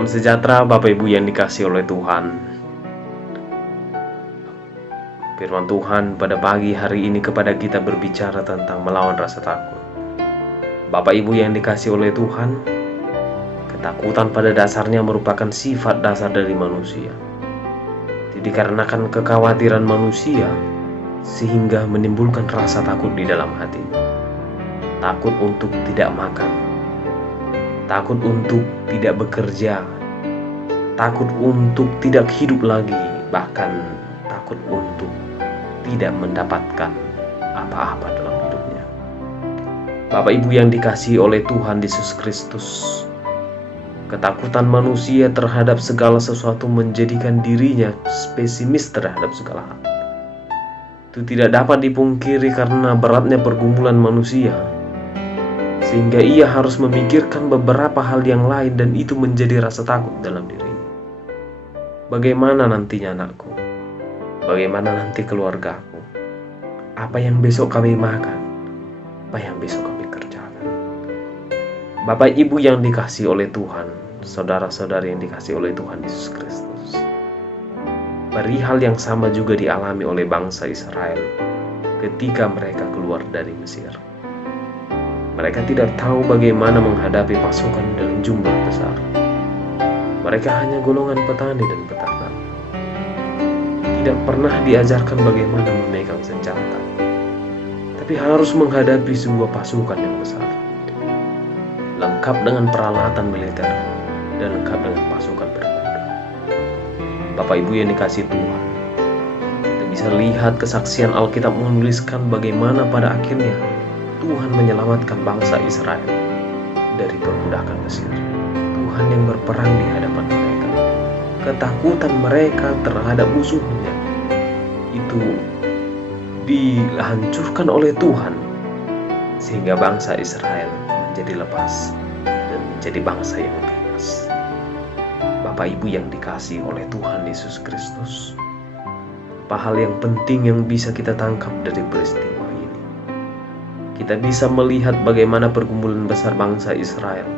Salam sejahtera Bapak Ibu yang dikasihi oleh Tuhan. Firman Tuhan pada pagi hari ini kepada kita berbicara tentang melawan rasa takut. Bapak Ibu yang dikasihi oleh Tuhan, ketakutan pada dasarnya merupakan sifat dasar dari manusia. Dikarenakan kekhawatiran manusia sehingga menimbulkan rasa takut di dalam hati. Takut untuk tidak makan, takut untuk tidak bekerja, takut untuk tidak hidup lagi, bahkan takut untuk tidak mendapatkan apa-apa dalam hidupnya. Bapak Ibu yang dikasihi oleh Tuhan Yesus Kristus, ketakutan manusia terhadap segala sesuatu menjadikan dirinya pesimis terhadap segala hal. Itu tidak dapat dipungkiri karena beratnya pergumulan manusia, sehingga ia harus memikirkan beberapa hal yang lain dan itu menjadi rasa takut dalam dirinya. Bagaimana nantinya anakku? Bagaimana nanti keluargaku? Apa yang besok kami makan? Apa yang besok kami kerjakan? Bapak Ibu yang dikasihi oleh Tuhan, saudara-saudari yang dikasihi oleh Tuhan Yesus Kristus, perihal yang sama juga dialami oleh bangsa Israel ketika mereka keluar dari Mesir. Mereka tidak tahu bagaimana menghadapi pasukan dalam jumlah besar. Mereka hanya golongan petani dan peternak. Tidak pernah diajarkan bagaimana memegang senjata, tapi harus menghadapi sebuah pasukan yang besar, lengkap dengan peralatan militer dan lengkap dengan pasukan berkuda. Bapak Ibu yang dikasihi Tuhan, kita bisa lihat kesaksian Alkitab menuliskan bagaimana pada akhirnya Tuhan menyelamatkan bangsa Israel dari perbudakan Mesir. Tuhan yang berperang di hadapan mereka. Ketakutan mereka terhadap musuhnya itu dihancurkan oleh Tuhan, sehingga bangsa Israel menjadi lepas dan menjadi bangsa yang bebas. Bapak Ibu yang dikasihi oleh Tuhan Yesus Kristus, apa hal yang penting yang bisa kita tangkap dari peristiwa? Kita bisa melihat bagaimana pergumulan besar bangsa Israel,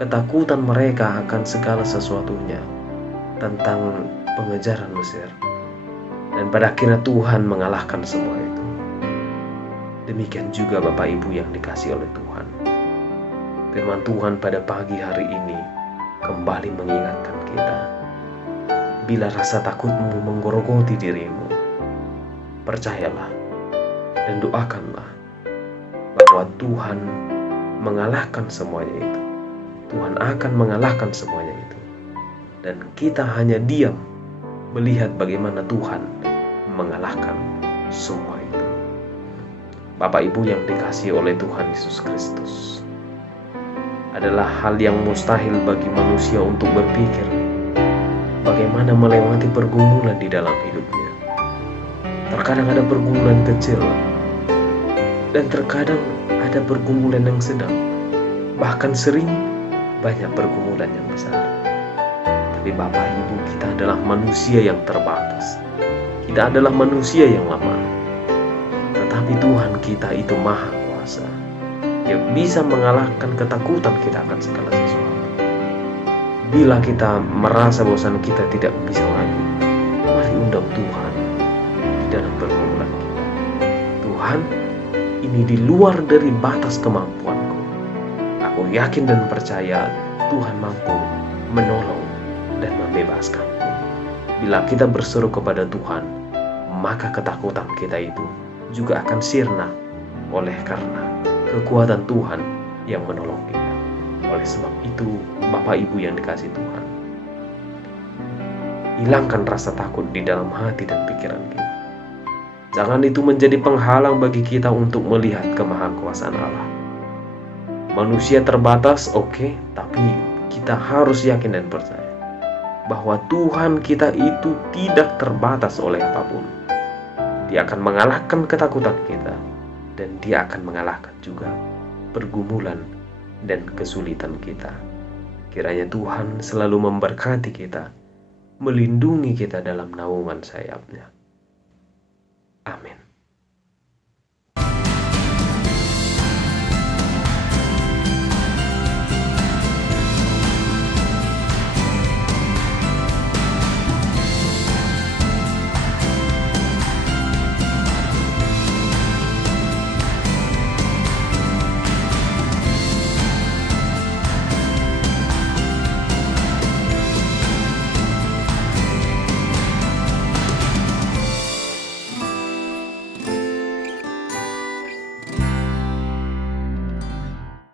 ketakutan mereka akan segala sesuatunya tentang pengejaran Mesir. Dan pada akhirnya Tuhan mengalahkan semua itu. Demikian juga Bapak Ibu yang dikasihi oleh Tuhan. Firman Tuhan pada pagi hari ini kembali mengingatkan kita. Bila rasa takutmu menggerogoti dirimu, percayalah dan doakanlah bahwa Tuhan mengalahkan semuanya itu. Tuhan akan mengalahkan semuanya itu. Dan kita hanya diam melihat bagaimana Tuhan mengalahkan semua itu. Bapak Ibu yang dikasihi oleh Tuhan Yesus Kristus, adalah hal yang mustahil bagi manusia untuk berpikir bagaimana melewati pergumulan di dalam hidupnya. Terkadang ada pergumulan kecil, dan terkadang ada pergumulan yang sedang, bahkan sering banyak pergumulan yang besar. Tapi Bapak Ibu, kita adalah manusia yang terbatas. Kita adalah manusia yang lemah. Tetapi Tuhan kita itu maha kuasa, yang bisa mengalahkan ketakutan kita akan segala sesuatu. Bila kita merasa bosan kita tidak bisa lagi, mari undang Tuhan di dalam pergumulan kita. Tuhan, ini di luar dari batas kemampuanku. Aku yakin dan percaya Tuhan mampu menolong dan membebaskanku. Bila kita berseru kepada Tuhan, maka ketakutan kita itu juga akan sirna oleh karena kekuatan Tuhan yang menolong kita. Oleh sebab itu, Bapak Ibu yang dikasihi Tuhan, hilangkan rasa takut di dalam hati dan pikiran kita. Jangan itu menjadi penghalang bagi kita untuk melihat kemahakuasaan Allah. Manusia terbatas, oke, tapi kita harus yakin dan percaya bahwa Tuhan kita itu tidak terbatas oleh apapun. Dia akan mengalahkan ketakutan kita, dan Dia akan mengalahkan juga pergumulan dan kesulitan kita. Kiranya Tuhan selalu memberkati kita, melindungi kita dalam naungan sayap-Nya. Amin.